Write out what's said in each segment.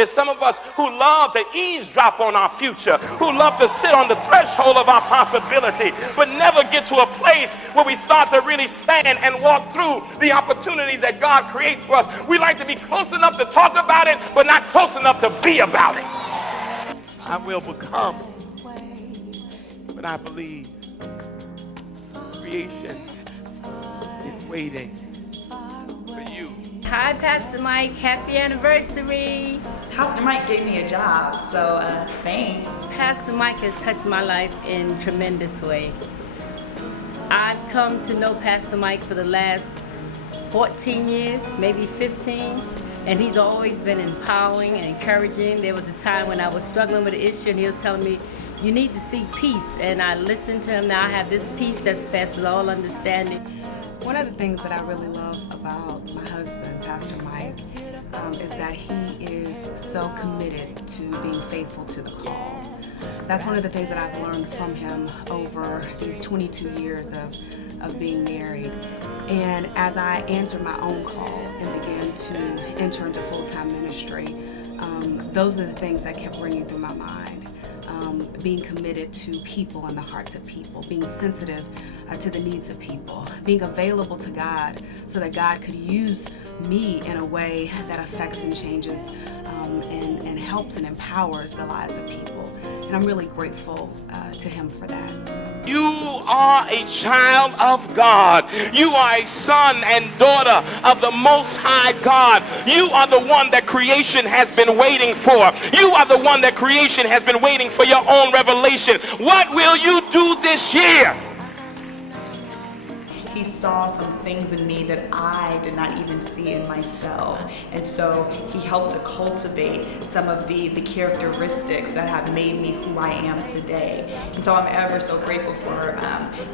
There's some of us who love to eavesdrop on our future, who love to sit on the threshold of our possibility, but never get to a place where we start to really stand and walk through the opportunities that God creates for us. We like to be close enough to talk about it, but not close enough to be about it. I will become, but I believe creation is waiting for you. Hi, Pastor Mike. Happy anniversary. Pastor Mike gave me a job, so thanks. Pastor Mike has touched my life in a tremendous way. I've come to know Pastor Mike for the last 14 years, maybe 15, and he's always been empowering and encouraging. There was a time when I was struggling with an issue and he was telling me, you need to seek peace, and I listened to him. Now I have this peace that's passes all understanding. One of the things that I really love about my husband, Pastor Mike, is that he is so committed to being faithful to the call. That's one of the things that I've learned from him over these 22 years of being married. And as I answered my own call and began to enter into full-time ministry, those are the things that kept ringing through my mind. Being committed to people and the hearts of people, being sensitive to the needs of people, being available to God so that God could use me in a way that affects and changes and helps and empowers the lives of people. And I'm really grateful to him for that. You are a child of God. You are a son and daughter of the Most High God. You are the one that creation has been waiting for. You are the one that creation has been waiting for your own revelation. What will you do this year? He saw some things in me that I did not even see in myself. And so he helped to cultivate some of the characteristics that have made me who I am today. And so I'm ever so grateful for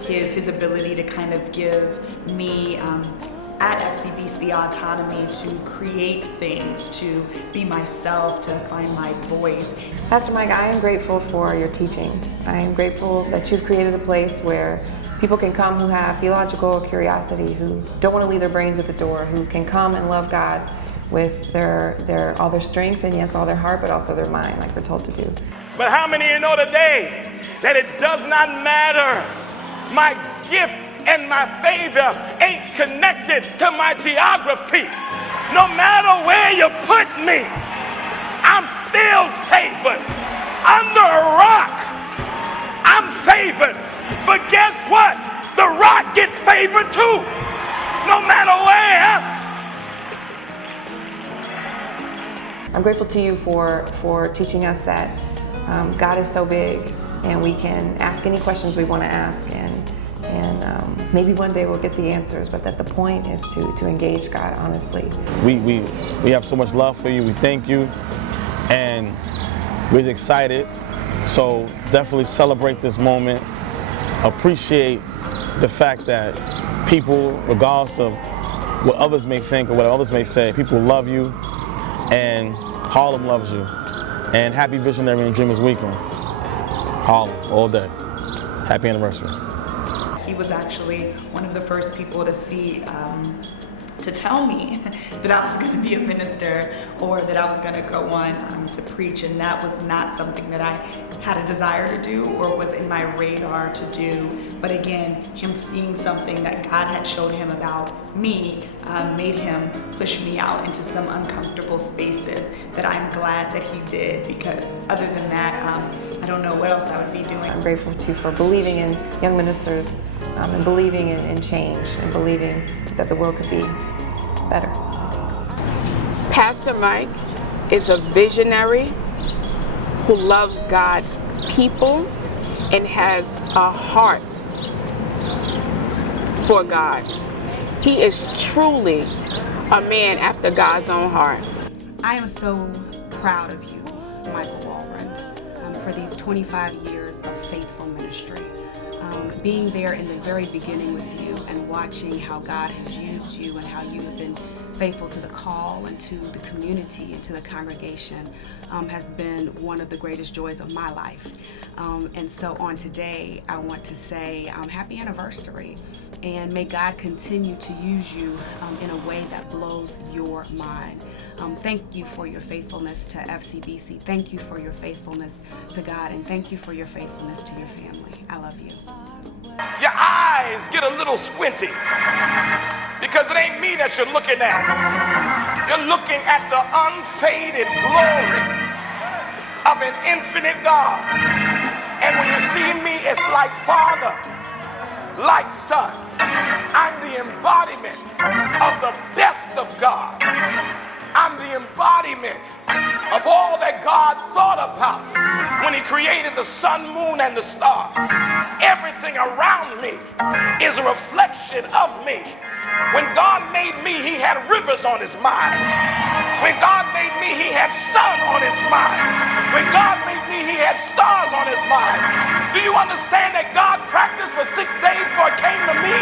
his ability to kind of give me at FCBC the autonomy to create things, to be myself, to find my voice. Pastor Mike, I am grateful for your teaching. I am grateful that you've created a place where people can come who have theological curiosity, who don't want to leave their brains at the door, who can come and love God with all their strength and yes, all their heart, but also their mind, like we're told to do. But how many of you know today that it does not matter? My gift and my favor ain't connected to my geography. No matter where you put me, I'm still favored. Under a rock, I'm favored. But guess what? The rock gets favored too. No matter where. I'm grateful to you for teaching us that God is so big and we can ask any questions we want to ask, and maybe one day we'll get the answers, but that the point is to engage God honestly. We have so much love for you. We thank you, and we're excited. So definitely celebrate this moment. Appreciate the fact that people, regardless of what others may think or what others may say, people love you, and Harlem loves you. And happy Visionary and Dreamers Weekend. Harlem, all day. Happy anniversary. He was actually one of the first people to see, to tell me that I was going to be a minister or that I was going to go on to preach, and that was not something that I had a desire to do or was in my radar to do. But again, him seeing something that God had showed him about me made him push me out into some uncomfortable spaces that I'm glad that he did, because other than that, I don't know what else I would be doing. I'm grateful too for believing in young ministers and believing in change and believing that the world could be better. Pastor Mike is a visionary who loves God, people, and has a heart for God. He is truly a man after God's own heart. I am so proud of you, Michael Walrond, for these 25 years of faithful ministry. Being there in the very beginning with you and watching how God has used you and how you have been faithful to the call and to the community and to the congregation has been one of the greatest joys of my life. And so on today, I want to say happy anniversary. And may God continue to use you in a way that blows your mind. Thank you for your faithfulness to FCBC. Thank you for your faithfulness to God. And thank you for your faithfulness to your family. I love you. Your eyes get a little squinty because it ain't me that you're looking at. You're looking at the unfaded glory of an infinite God. And when you see me, it's like Father, like Son. I'm the embodiment of the best of God. I'm the embodiment of all that God thought about when he created the sun, moon, and the stars. Everything around me is a reflection of me. When God made me, he had rivers on his mind. When God made me, he had sun on his mind. When God made me, he had stars on his mind. Do you understand that God practiced for 6 days before it came to me?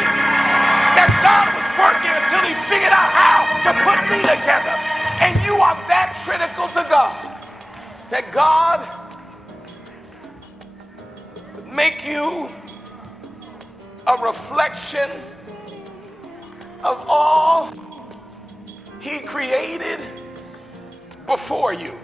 That God was working until he figured out how to put me together. And you are that critical to God, that God would make you a reflection of all he created before you.